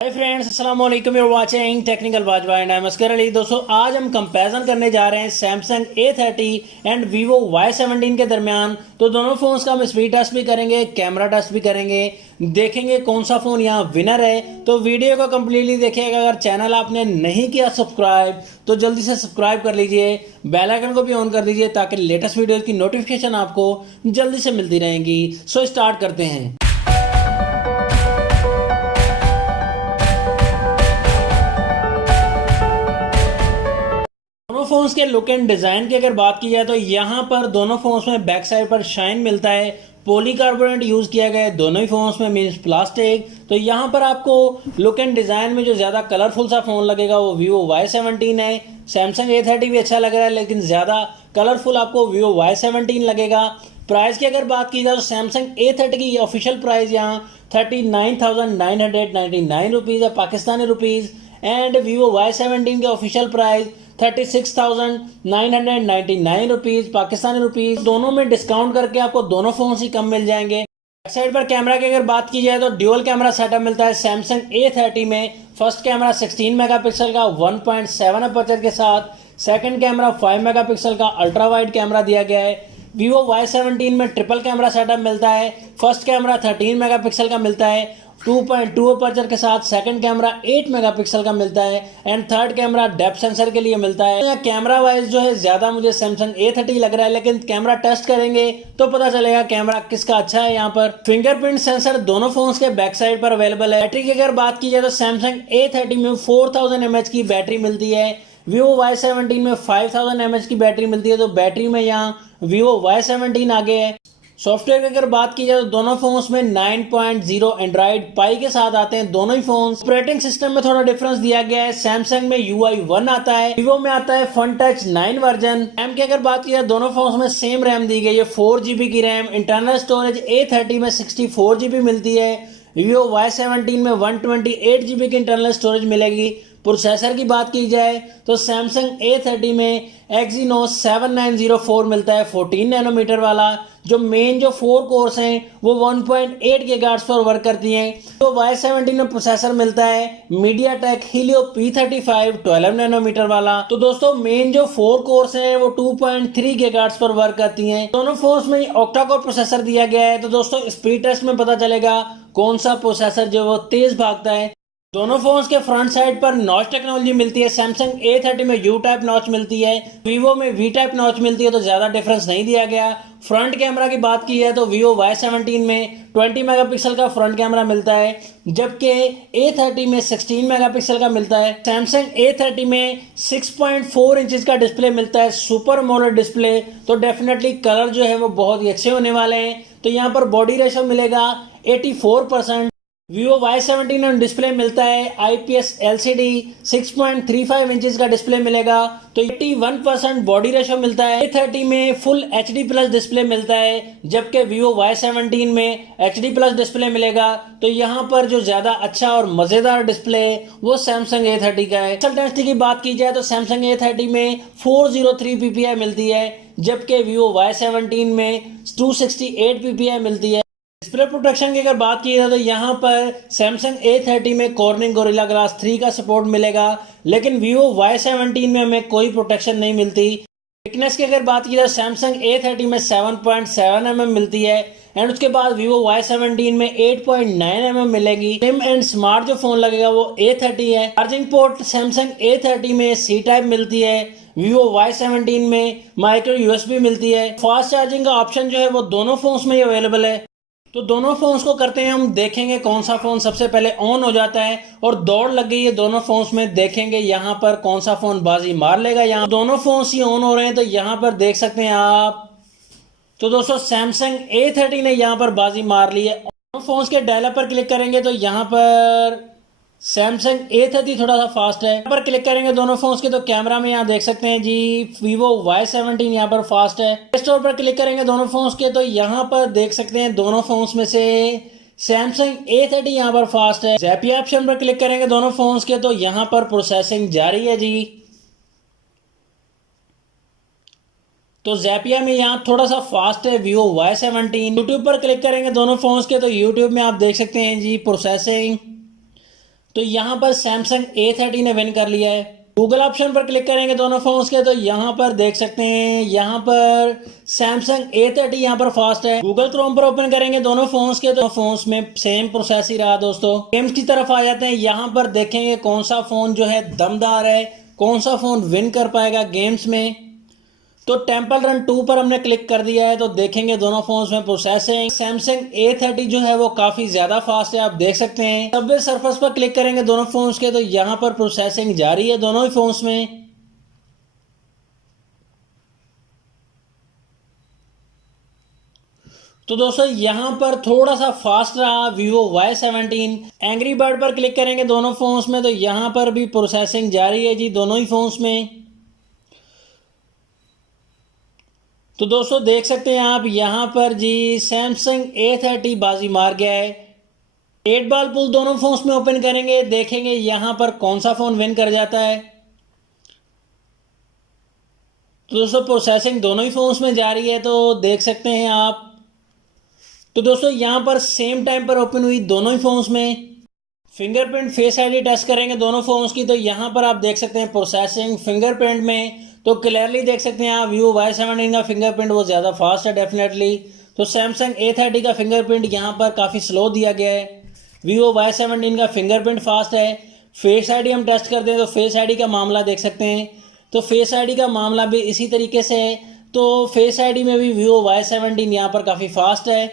हाय friends, अस्सलाम वालेकुम। You are watching technical Bajwa and I am Askar Ali. दोस्तों, आज हम कंपैरिजन करने जा रहे हैं Samsung A30 and Vivo Y17 के दरमियान। तो दोनों फोन्स का हम स्पीड टेस्ट भी करेंगे, कैमरा टेस्ट भी करेंगे, देखेंगे कौन सा फ़ोन यहाँ विनर है। तो वीडियो को कम्प्लीटली देखिएगा। अगर चैनल आपने नहीं किया सब्सक्राइब तो जल्दी से सब्सक्राइब कर लीजिए, बेल आइकन को भी ऑन कर दीजिए ताकि लेटेस्ट वीडियो की नोटिफिकेशन आपको जल्दी से मिलती रहेंगी। सो स्टार्ट करते हैं। दोनों फोन्स के लुक एंड डिजाइन की अगर बात की जाए तो यहाँ पर दोनों फोन्स में बैक साइड पर शाइन मिलता है। पॉलीकार्बोनेट यूज किया गया है दोनों ही फोन्स में, मींस प्लास्टिक। तो यहाँ पर आपको लुक एंड डिजाइन में जो ज्यादा कलरफुल सा फोन लगेगा वो Vivo Y17 है। सैमसंग A30 भी अच्छा लग रहा है लेकिन ज्यादा कलरफुल आपको Vivo Y17 लगेगा। प्राइस की अगर बात की जाए तो सैमसंग A30 की ऑफिशियल प्राइस यहाँ 39,999 रुपीज है Pakistani rupees, and Vivo Y17 के official price 36,999 rupees Pakistani rupees. दोनों में डिस्काउंट करके आपको दोनों फोन ही कम मिल जाएंगे। बैक साइड पर कैमरा की अगर बात की जाए तो ड्यूअल कैमरा सेटअप मिलता है सैमसंग A30 में। फर्स्ट कैमरा 16 मेगापिक्सल का 1.7 अपर्चर के साथ, सेकंड कैमरा 5 मेगापिक्सल का अल्ट्रा वाइड कैमरा दिया गया है। Vivo Y17 में ट्रिपल कैमरा सेटअप मिलता है। फर्स्ट कैमरा 13 मेगापिक्सल का मिलता है 2.2 अपर्चर के साथ, सेकंड कैमरा 8 मेगापिक्सल का मिलता है, and third camera depth sensor के लिए मिलता है। यहाँ कैमरा वाइज जो है ज्यादा मुझे सैमसंग A30 लग रहा है, लेकिन कैमरा टेस्ट करेंगे तो पता चलेगा कैमरा किसका अच्छा है। यहाँ पर फिंगरप्रिंट सेंसर दोनों फोन्स के बैक साइड पर अवेलेबल है। बैटरी की अगर बात की जाए तो सैमसंग A30 में 4000 mAh की बैटरी मिलती है, Vivo Y17 में 5000 mAh की बैटरी मिलती है। तो बैटरी में यहाँ Vivo Y17 आगे है। सॉफ्टवेयर की अगर बात की जाए तो दोनों फोन्स में 9.0 एंड्रॉइड पाई के साथ आते हैं दोनों ही फोन्स। ऑपरेटिंग सिस्टम में थोड़ा डिफरेंस दिया गया है। सैमसंग में UI1 आता है, Vivo में आता है फन टच 9 वर्जन। रैम की अगर बात की जाए दोनों फोन्स में सेम रैम दी गई है, 4GB की रैम। इंटरनल स्टोरेज A30 में 64GB मिलती है, Vivo Y17 में 128GB की इंटरनल स्टोरेज मिलेगी। प्रोसेसर की बात की जाए तो सैमसंग A30 में Exynos 7904 मिलता है 14 नैनोमीटर वाला। जो मेन जो 4 कोर्स हैं वो 1.8 गीगाहर्ट्ज पर वर्क करती हैं। तो Y17 में प्रोसेसर मिलता है MediaTek Helio P35 12 नैनोमीटर वाला। तो दोस्तों मेन जो 4 कोर्स हैं वो 2.3 गीगाहर्ट्ज पर वर्क करती हैं। दोनों फोन्स में ऑक्टा कोर प्रोसेसर दिया गया है। तो दोस्तों स्पीड टेस्ट में पता चलेगा कौन सा प्रोसेसर जो वो तेज भागता है। दोनों फोन्स के फ्रंट साइड पर नॉच टेक्नोलॉजी मिलती है। सैमसंग A30 में U टाइप नॉच मिलती है, Vivo में V टाइप नॉच मिलती है। तो ज्यादा डिफरेंस नहीं दिया गया। फ्रंट कैमरा की बात की है तो Vivo Y17 में 20 मेगापिक्सल का फ्रंट कैमरा मिलता है, जबकि A30 में 16 मेगापिक्सल का मिलता है। सैमसंग A30 में 6.4 इंचेस का डिस्प्ले मिलता है, सुपर एमोलेड डिस्प्ले। तो डेफिनेटली कलर जो है वो बहुत ही अच्छे होने वाले हैं। तो यहाँ पर बॉडी रेशो मिलेगा 84%। Vivo Y17 में डिस्प्ले मिलता है IPS LCD 6.35 इंचेस का डिस्प्ले मिलेगा। तो 81% बॉडी रेशो मिलता है। A30 में फुल HD प्लस डिस्प्ले मिलता है, जबकि Vivo Y17 में HD प्लस डिस्प्ले मिलेगा। तो यहाँ पर जो ज्यादा अच्छा और मजेदार डिस्प्ले वो सैमसंग A30 का है। पिक्सल डेंसिटी की बात की जाए तो सैमसंग A30 में 403 ppi मिलती है, जबकि Vivo Y17 में 268 ppi मिलती है। डिस्प्ले प्रोटेक्शन की अगर बात की जाए तो यहाँ पर सैमसंग A30 में कॉर्निंग गोरिल्ला ग्लास 3 का सपोर्ट मिलेगा, लेकिन Vivo Y17 में हमें कोई प्रोटेक्शन नहीं मिलती। थिकनेस की अगर बात की जाए सैमसंग A30 में 7.7 mm मिलती है, एंड उसके बाद Vivo Y17 में 8.9 mm मिलेगी। स्लिम एंड स्मार्ट जो फोन लगेगा वो A30 है। चार्जिंग पोर्ट सैमसंग A30 में C टाइप मिलती है, Vivo Y17 में माइक्रो USB मिलती है। फास्ट चार्जिंग का ऑप्शन जो है वो दोनों फोन्स में ही अवेलेबल है। तो दोनों फोन्स को करते हैं हम, देखेंगे कौन सा फोन सबसे पहले ऑन हो जाता है। और दौड़ लग गई है दोनों फोन्स में, देखेंगे यहाँ पर कौन सा फोन बाजी मार लेगा। यहाँ दोनों फोन्स ही ऑन हो रहे हैं तो यहाँ पर देख सकते हैं आप। तो दोस्तों सैमसंग A30 ने यहाँ पर बाजी मार ली है। दोनों फोन्स के डायलर पर क्लिक करेंगे तो यहाँ पर सैमसंग A30 थोड़ा सा फास्ट है। यहाँ पर क्लिक करेंगे दोनों फोन्स के तो कैमरा में यहाँ देख सकते हैं जी Vivo Y17 यहाँ पर फास्ट है। प्ले स्टोर पर क्लिक करेंगे दोनों फोन्स के तो यहाँ पर देख सकते हैं दोनों फोन्स में से सैमसंग A30 यहाँ पर फास्ट है। ज़ैपिया ऑप्शन पर क्लिक करेंगे दोनों फोन्स के तो यहाँ पर प्रोसेसिंग जारी है जी। तो ज़ैपिया में यहाँ थोड़ा सा फास्ट है Vivo Y17। यूट्यूब पर क्लिक करेंगे दोनों फोन्स के तो यूट्यूब में आप देख सकते हैं जी प्रोसेसिंग तो यहाँ पर सैमसंग A30 ने विन कर लिया है। गूगल ऑप्शन पर क्लिक करेंगे दोनों फोन्स के, तो यहाँ पर देख सकते हैं यहाँ पर सैमसंग A30 यहाँ पर फास्ट है। गूगल क्रोम पर ओपन करेंगे दोनों फोन्स के, तो फोन्स में सेम प्रोसेस ही रहा दोस्तों। गेम्स की तरफ आ जाते हैं, यहाँ पर देखेंगे कौन सा फोन जो है दमदार है, कौन सा फोन विन कर पाएगा गेम्स में। तो टेम्पल रन 2 पर हमने क्लिक कर दिया है, तो देखेंगे दोनों फोन्स में प्रोसेसिंग सैमसंग A30 जो है वो काफी ज्यादा फास्ट है, आप देख सकते हैं। सबवे सरफेस पर क्लिक करेंगे दोनों फोन्स के, तो यहाँ पर प्रोसेसिंग जारी है दोनों ही फोन्स में। तो दोस्तों यहाँ पर थोड़ा सा फास्ट रहा Vivo Y17। एंग्री बर्ड पर क्लिक करेंगे दोनों फोन्स में, तो यहाँ पर भी प्रोसेसिंग जारी है जी दोनों ही फोन्स में। तो दोस्तों देख सकते हैं आप यहाँ पर जी सैमसंग A30 बाजी मार गया है। 8 बॉल पुल दोनों फोन्स में ओपन करेंगे, देखेंगे यहाँ पर कौन सा फोन विन कर जाता है। तो दोस्तों प्रोसेसिंग दोनों ही फोन्स में जारी है, तो देख सकते हैं आप। तो दोस्तों यहाँ पर सेम टाइम पर ओपन हुई दोनों ही फोन्स में। फिंगरप्रिंट फेस आईडी टेस्ट करेंगे दोनों फोन्स की, तो यहाँ पर आप देख सकते हैं प्रोसेसिंग फिंगरप्रिंट में तो क्लियरली देख सकते हैं आप Vivo Y17 का फिंगरप्रिंट वो ज़्यादा फास्ट है डेफिनेटली। तो सैमसंग A30 का फिंगरप्रिंट यहाँ पर काफ़ी स्लो दिया गया है। Vivo Y17 का फिंगरप्रिंट फास्ट है। फेस आईडी हम टेस्ट करते हैं, तो फेस आईडी का मामला देख सकते हैं, तो फेस आईडी का मामला भी इसी तरीके से है। तो फेस आईडी में भी Vivo Y17 यहाँ पर काफ़ी फास्ट है।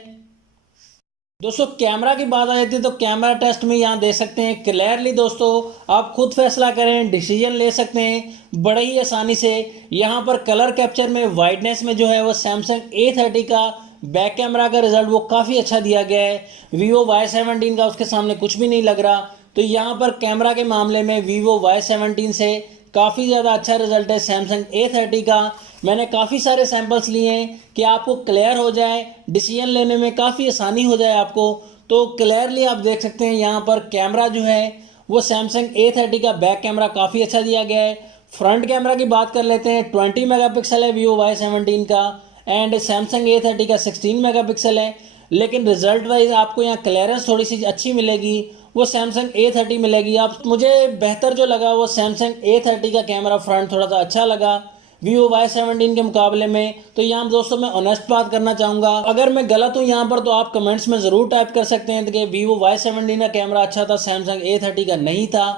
दोस्तों कैमरा की बात आ जाती है, तो कैमरा टेस्ट में यहाँ देख सकते हैं क्लियरली दोस्तों, आप खुद फैसला करें, डिसीजन ले सकते हैं बड़े ही आसानी से। यहाँ पर कलर कैप्चर में वाइडनेस में जो है वो सैमसंग A30 का बैक कैमरा का रिजल्ट वो काफ़ी अच्छा दिया गया है। Vivo Y17 का उसके सामने कुछ भी नहीं लग रहा। तो यहाँ पर कैमरा के मामले में Vivo Y17 से काफ़ी ज़्यादा अच्छा रिजल्ट है सैमसंग A30 का। मैंने काफ़ी सारे सैंपल्स लिए हैं कि आपको क्लियर हो जाए, डिसीजन लेने में काफ़ी आसानी हो जाए आपको। तो क्लियरली आप देख सकते हैं यहाँ पर कैमरा जो है वो सैमसंग A30 का बैक कैमरा काफ़ी अच्छा दिया गया है। फ्रंट कैमरा की बात कर लेते हैं, 20 मेगापिक्सल है Vivo Y17 का, एंड सैमसंग A30 का 16 मेगापिक्सल है। लेकिन रिजल्ट वाइज आपको यहाँ क्लियरेंस थोड़ी सी अच्छी मिलेगी, वो सैमसंग A30 मिलेगी। आप मुझे बेहतर जो लगा वो सैमसंग A30 का कैमरा फ्रंट थोड़ा सा अच्छा लगा Vivo Y17 के मुकाबले में। तो यहाँ दोस्तों मैं ऑनेस्ट बात करना चाहूँगा, अगर मैं गलत हूँ यहाँ पर तो आप कमेंट्स में ज़रूर टाइप कर सकते हैं कि Vivo Y17 का कैमरा अच्छा था, सैमसंग A30 का नहीं था।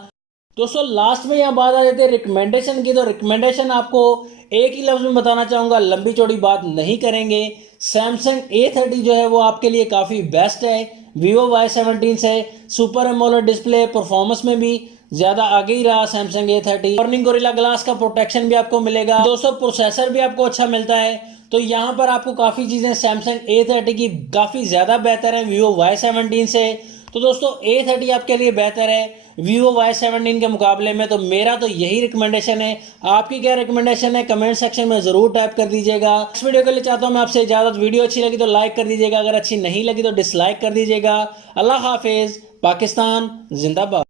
दोस्तों लास्ट में यहाँ बात आ जाती है रिकमेंडेशन की, तो रिकमेंडेशन आपको एक ही लफ्ज़ में बताना चाहूँगा, लंबी चौड़ी बात नहीं करेंगे। सैमसंग A30 जो है वो आपके लिए काफ़ी बेस्ट है Vivo Y17 से। सुपर एमोलेड डिस्प्ले, परफॉर्मेंस में भी ज़्यादा आगे ही रहा Samsung A30। Warning gorilla glass का प्रोटेक्शन भी आपको मिलेगा दोस्तों, प्रोसेसर भी आपको अच्छा मिलता है। तो यहाँ पर आपको काफ़ी चीज़ें सैमसंग A30 की काफ़ी ज़्यादा बेहतर है Vivo Y17 से। तो दोस्तों A30 आपके लिए बेहतर है Vivo Y17 के मुकाबले में। तो मेरा तो यही रिकमेंडेशन है, आपकी क्या रिकमेंडेशन है कमेंट सेक्शन में ज़रूर टाइप कर दीजिएगा। इस वीडियो के लिए चाहता हूँ मैं आपसे इजाज़त, वीडियो अच्छी लगी तो लाइक कर दीजिएगा, अगर अच्छी नहीं लगी तो डिसलाइक कर दीजिएगा। अल्लाह हाफिज़, पाकिस्तान जिंदाबाद।